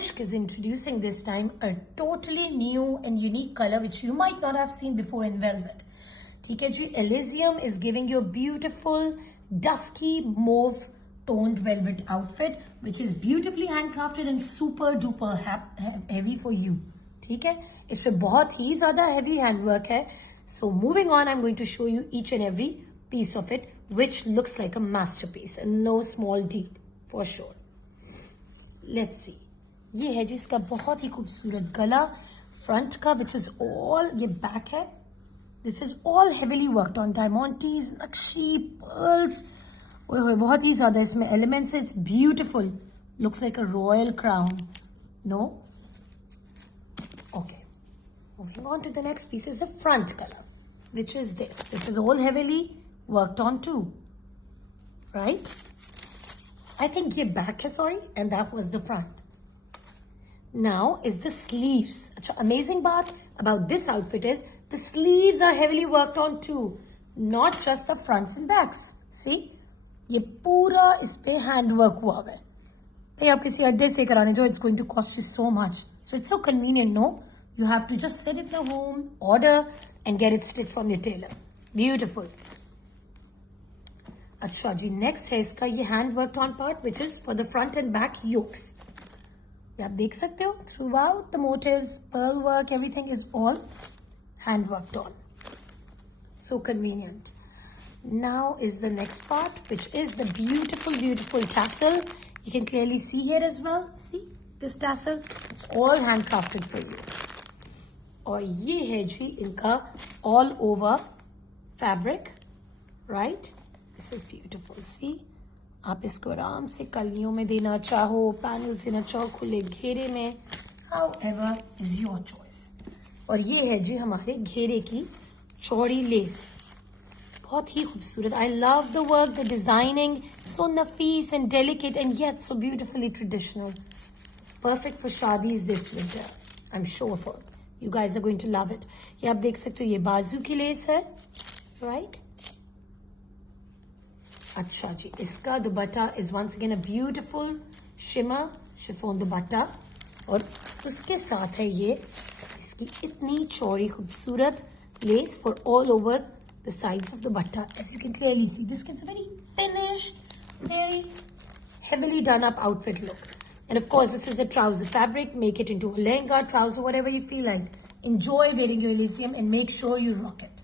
Mushq is introducing this time a totally new and unique color which you might not have seen before in velvet. ठीक है जी, Elysium is giving you a beautiful dusky mauve toned velvet outfit which is beautifully handcrafted and super duper heavy for you. ठीक है, इस पे बहुत ही ज़्यादा heavy handwork है. So moving on, I'm going to show you each and every piece of it which looks like a masterpiece and no small deal for sure. Let's see. ये है जिसका बहुत ही खूबसूरत गला फ्रंट का which is all, ये back है. This is all heavily worked on diamantes, नक्शी, pearls. ओए बहुत ही ज़्यादा इसमें elements है. It's beautiful. Looks like a royal crown. No? Okay. Moving on to the next piece is the front color, which is this. This is all heavily worked on too. Right? I think ये back है, sorry, and that was the front. Now is the sleeves. Amazing part about this outfit is the sleeves are heavily worked on too, not just the fronts and backs. See, ये पूरा इस पे handwork हुआ है. ये आप किसी अड्डे से कराने जो, it's going to cost you so much. So it's so convenient, no? You have to just sit at your home, order, and get it stitched from your tailor. Beautiful. अच्छा जी, next है इसका ये hand worked on part which is for the front and back yokes. ये आप देख सकते हो, throughout the motifs, pearl work, everything is all hand worked on. So convenient. Now is the next part which is the beautiful, beautiful tassel. You can clearly see here as well. See this tassel? It's all handcrafted for you. और ये है जी इनका all over fabric, right? This is beautiful. See? आप इसको आराम से कलियों में देना चाहो, पैनल्स देना चाहो, खुले घेरे में, however is your choice. और ये है जी हमारे घेरे की चौड़ी लेस, बहुत ही खूबसूरत. I love the work, the designing, so nafis and delicate and yet so beautifully traditional. Perfect for shadis this winter. I'm sure for you guys are going to love it. ये आप देख सकते हो, ये बाजू की लेस है, right? अच्छा जी, इसका दुपट्टा is once again a beautiful shimmer chiffon दुपट्टा और उसके साथ है ये इसकी इतनी चौड़ी खूबसूरत lace for all over the sides of the dupatta. As you can clearly see, this gives a very finished, very heavily done up outfit look. And of course, this is a trouser fabric. Make it into a lehenga, trouser, whatever you feel like. Enjoy wearing your Elysium and make sure you rock it.